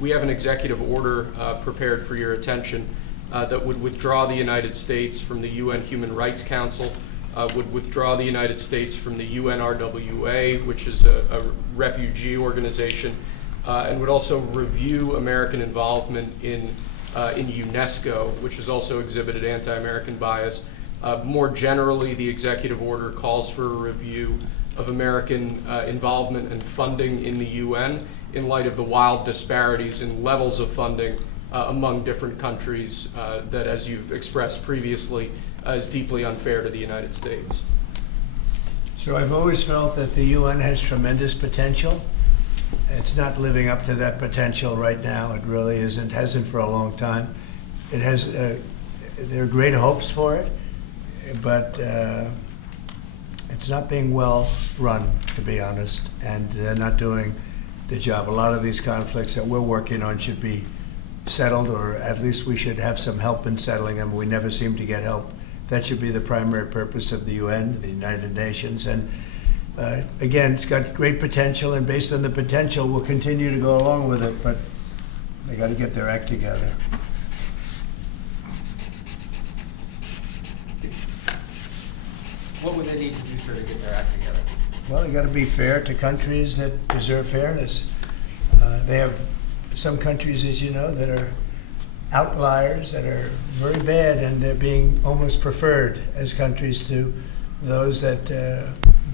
we have an executive order prepared for your attention that would withdraw the United States from the UN Human Rights Council, would withdraw the United States from the UNRWA, which is a refugee organization, and would also review American involvement in UNESCO, which has also exhibited anti-American bias. More generally, the executive order calls for a review of American involvement and funding in the UN in light of the wild disparities in levels of funding among different countries that, as you've expressed previously, is deeply unfair to the United States. So I've always felt that the UN has tremendous potential. It's not living up to that potential right now. It really isn't, hasn't for a long time. It has, there are great hopes for it, but it's not being well run, to be honest, and they're not doing the job. A lot of these conflicts that we're working on should be settled, or at least we should have some help in settling them. We never seem to get help. That should be the primary purpose of the UN, the United Nations. And again, it's got great potential, and based on the potential, we'll continue to go along with it, but they got to get their act together. What would they need to do, sir, to get their act together? Well, you got to be fair to countries that deserve fairness. They have some countries, as you know, that are outliers, that are very bad, and they're being almost preferred as countries to those that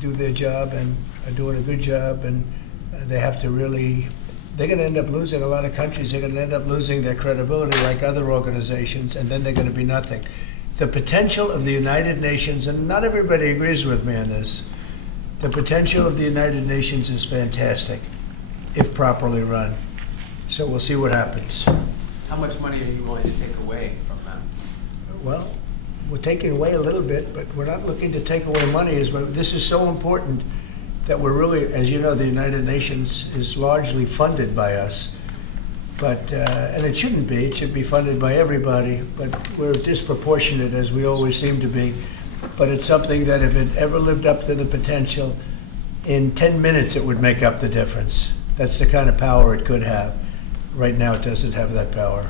do their job and are doing a good job. And they have to really, they're going to end up losing, a lot of countries are going to end up losing their credibility like other organizations, and then they're going to be nothing. The potential of the United Nations, and not everybody agrees with me on this, the potential of the United Nations is fantastic if properly run. So we'll see what happens. How much money are you willing to take away from them? Well, we're taking away a little bit, but we're not looking to take away money. This is so important that we're really, as you know, the United Nations is largely funded by us. But, and it shouldn't be, it should be funded by everybody, but we're disproportionate, as we always seem to be. But it's something that if it ever lived up to the potential, in 10 minutes it would make up the difference. That's the kind of power it could have. Right now it doesn't have that power.